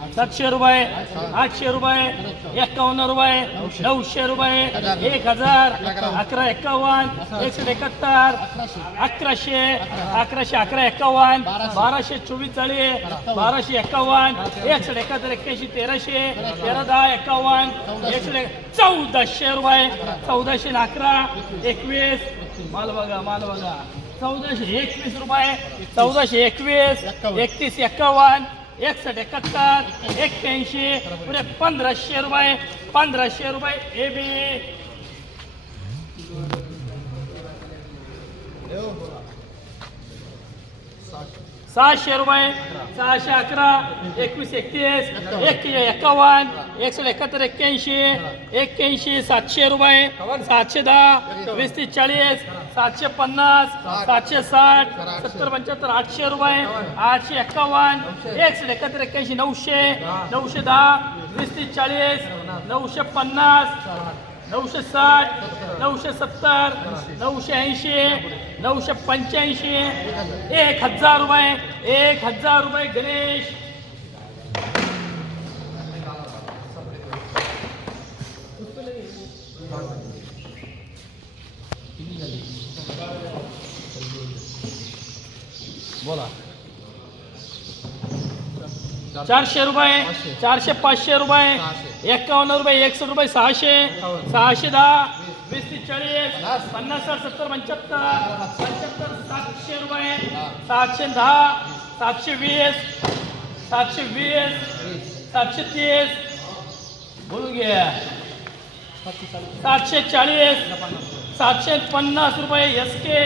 सातशे रुपये आठशे रुपये एक्कावन्न रुपये नऊशे रुपये एक हजार अकरा एक्कावन्न एकशे एकाहत्तर अकराशे अकराशे अकरा एक्कावन्न बाराशे चोवीस चाळीस बाराशे एक्कावन्न एकशे एकाहत्तर एक्क्याऐंशी तेराशे तेरा दहा एक्कावन्न एकशे चौदाशे रुपये चौदाशे अकरा एकवीस माल बघा माल बघा चौदाशे एकवीस रुपये चौदाशे एकवीस एकतीस एक्कावन्न एकसष्ट एकाहत्तर एक्क्याऐंशी पुढे पंधराशे रुपये पंधराशे रुपये ए बी सहाशे रुपये सहाशे अकरा एकवीस एकतीस एक एक्कावन्न एकशे एकाहत्तर एक्क्याऐंशी एक्क्याऐंशी सातशे रुपये सातशे दहा वीस तीस चाळीस सातशे पन्नास सातशे साठ सत्तर पंच्याहत्तर आठशे रुपये आठशे एक्कावन्न एकशे एकाहत्तर एक्क्याऐंशी नऊशे नऊशे दहा वीस तीस चाळीस नऊशे पन्नास नऊशे साठ नऊशे सत्तर नऊशे. ऐंशी नऊशे पंच्याऐंशी एक हजार रुपये एक हजार रुपये गणेश. बोला. चारशे रुपये चारशे पाचशे रुपये एक्कावन्न रुपये एकसष्ट रुपये सहाशे सहाशे दहा वीस तीस चाळीस पन्नास साठ सत्तर पंच्याहत्तर पंच्याहत्तर सातशे रुपये सातशे दहा सातशे वीस सातशे वीस सातशे तीस. बोलू घ्या. सातशे चाळीस सातशे पन्नास रुपये एस के